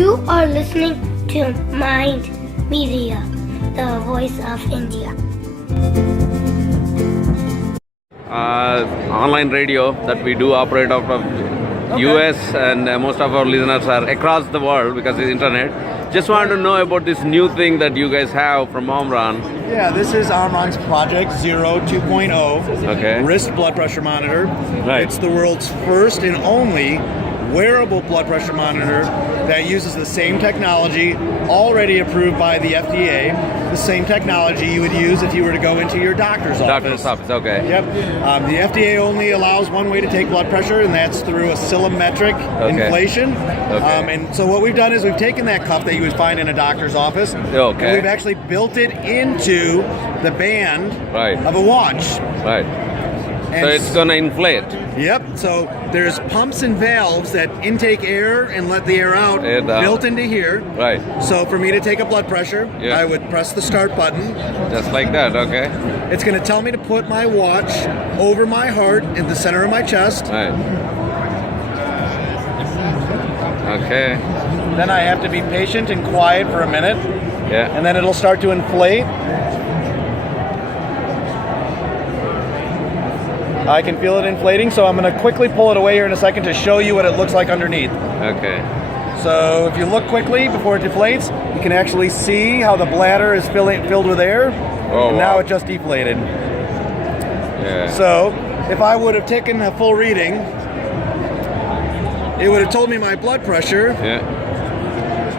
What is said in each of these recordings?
You are listening to MyIndMedia, the voice of India. Online radio that we do operate out of US, and most of our listeners are across the world because it's internet. Just wanted to know about this new thing that you guys have from Omron. Yeah, this is Omron's Project Zero 2.0 Okay. wrist blood pressure monitor. Right. It's the world's first and only wearable blood pressure monitor that uses the same technology already approved by the FDA, the same technology you would use if you were to go into your doctor's office. Doctor's office, okay. Yep. The FDA only allows one way to take blood pressure, and that's through a oscillometric inflation. Okay. And so what we've done is we've taken that cuff that you would find in a doctor's office, Okay. and we've actually built it into the band Right. of a watch. Right. And So it's gonna inflate. Yep. So there's pumps and valves that intake air and let the air out built into here. Right. So for me to take a blood pressure, Yeah. I would press the start button. Just like that, okay. It's going to tell me to put my watch over my heart in the center of my chest. Right. Okay. Then I have to be patient and quiet for a minute, Yeah. and then it'll start to inflate. I can feel it inflating, so I'm going to quickly pull it away here in a second to show you what it looks like underneath. Okay. So if you look quickly before it deflates, you can actually see how the bladder is filled with air. Oh, and now wow. it just deflated. Yeah. So if I would have taken a full reading, it would have told me my blood pressure, Yeah.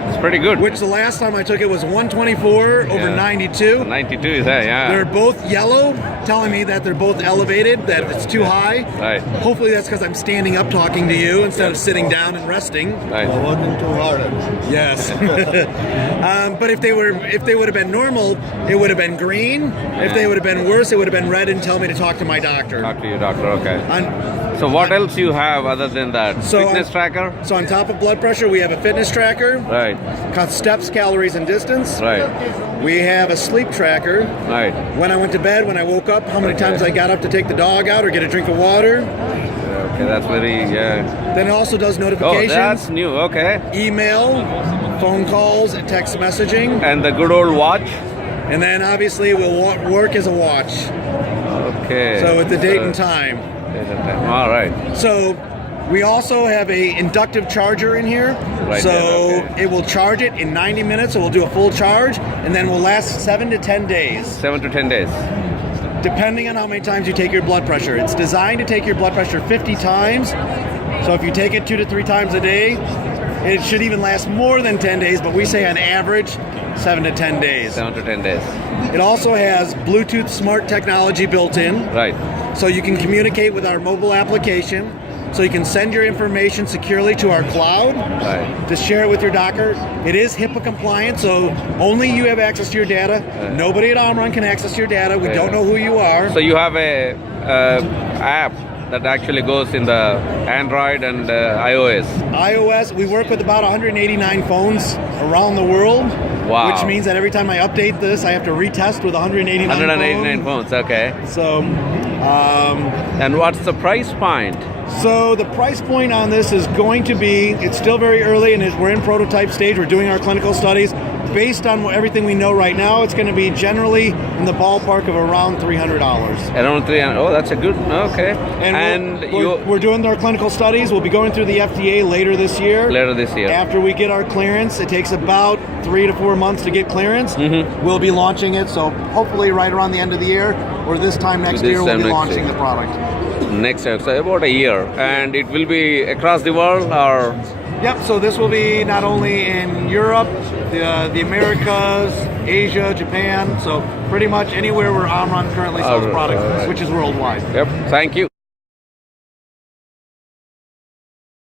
It's pretty good. which the last time I took it was 124 over Yeah. 92. 92 is that, yeah. They're both yellow, telling me that they're both elevated, that it's too high. Right. Hopefully that's because I'm standing up talking to you instead of sitting down and resting. Right. Working too hard. Yes. But if they would have been normal, it would have been green. If they would have been worse, it would have been red and tell me to talk to my doctor. Talk to your doctor, okay. On, So what else you have other than that? So Fitness tracker? So on top of blood pressure, we have a fitness tracker, Right. counts steps, calories, and distance. Right. We have a sleep tracker. Right. When I went to bed, when I woke up, how many times I got up to take the dog out or get a drink of water. Okay, that's very, yeah. Then it also does Oh, notifications, that's new, okay. email, phone calls, and text messaging. And the good old watch? And then obviously it will work as a watch. Okay. So with the date and time. Date and time. All right. So we also have a inductive charger in here. Right So there, okay. it will charge it in 90 minutes. So we'll do a full charge, and then will last 7 to 10 days, 7 to 10 days. depending on how many times you take your blood pressure. It's designed to take your blood pressure 50 times. So if you take it 2 to 3 times a day, it should even last more than 10 days, but we say on average 7 to 10 days. 7 to 10 days. It also has Bluetooth smart technology built in. Right. So you can communicate with our mobile application. So you can send your information securely to our cloud Right. to share it with your doctor. It is HIPAA compliant, so only you have access to your data. Nobody at Omron can access your data. We don't know who you are. So you have a app that actually goes in the Android and iOS. iOS, we work with about 189 phones around the world. Wow. Which means that every time I update this, I have to retest with 189 189 phones, okay. So, And what's the price point? So the price point on this is going to be, it's still very early and we're in prototype stage. We're doing our clinical studies. Based on everything we know right now, it's going to be generally in the ballpark of around $300. Around 300. Oh, that's a good, okay. And we're doing our clinical studies. We'll be going through the FDA later this year. Later this year. After we get our clearance, it takes about 3 to 4 months to get clearance. Mm-hmm. We'll be launching it, so hopefully right around the end of the year or this time next year, we'll be launching the product. Next year, so about a year. And it will be across the world or? Yep, so this will be not only in Europe, the Americas, Asia, Japan, so pretty much anywhere where Omron currently sells products, which is worldwide. Yep, thank you.